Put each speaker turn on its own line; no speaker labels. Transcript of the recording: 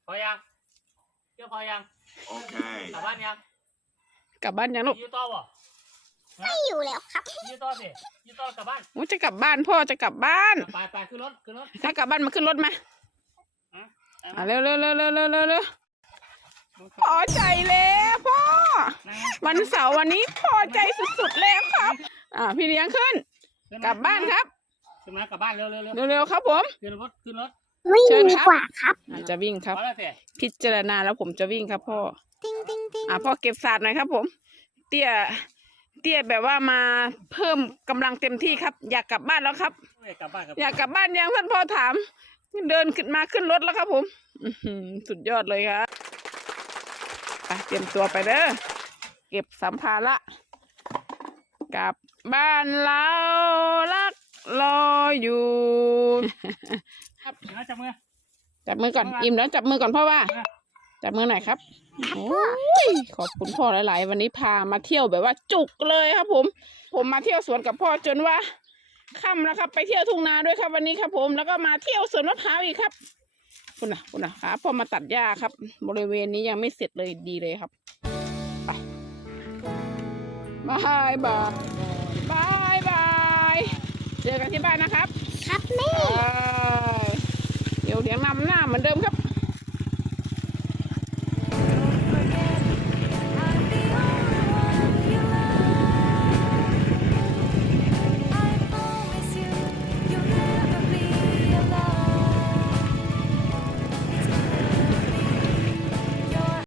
พอยังเที่ยวพอยังกลับบ้านยัง
กลับบ้านยังลูก
ยูโต้บ่
ไม่อยู่แล้วครับ
ยูโต้สิยูโต้กลับบ้าน
โอ้จะกลับบ้านพ่อจะกลับบ้าน
ไปขึ้นรถ
ถ้ากลับบ้านมาขึ้นรถมาเร็วพอใจแล้วพ่อวันเสาร์วันนี้พอใจสุดๆแล้วครับพี่เลี้ยงขึ้นกลับบ้านครับ
ขึ้นมากลับบ้านเร็ว
เร็วๆครับผม
ขึ้นรถ
วิ่งดีกว่าครับ
จะวิ่งครับ
พอแล้วสิ
พิจารณาแล้วผมจะวิ่งครับพ่อ
ติ้งติ้งติ้ง
พ่อเก็บศาสตร์หน่อยครับผม เตี้ยแบบว่ามาเพิ่มกำลังเต็มที่ครับ อยากกลับบ้านแล้วครับ
กลับบ้าน
อยากกลับบ้านยังท่านพ่อถามเดินขึ้นมาขึ้นรถแล้วครับผมสุดยอดเลยครับไปเตรียมตัวไปเด้อเก็บสัมภาระกลับบ้านเรารักรออยู่
ครับจับมือ
จับมือก่อนอิ่มแล้วจับมือก่อนพ่อว่าจับมือหน่อยครับโอ้ยขอบคุณพ่อหลายๆวันนี้พามาเที่ยวแบบว่าจุกเลยครับผมมาเที่ยวสวนกับพ่อจนว่าค่ำแล้วครับไปเที่ยวทุ่งนาด้วยครับวันนี้ครับผมแล้วก็มาเที่ยวสวนมะพร้าวอีกครับคุณนะครับพ่อมาตัดหญ้าครับบริเวณนี้ยังไม่เสร็จเลยดีเลยครับไปบายเจอกันที่บ้านนะครับ
ครับแม่
เดี๋ยวเลี้ยงนำหน้าเหมือนเดิมครับ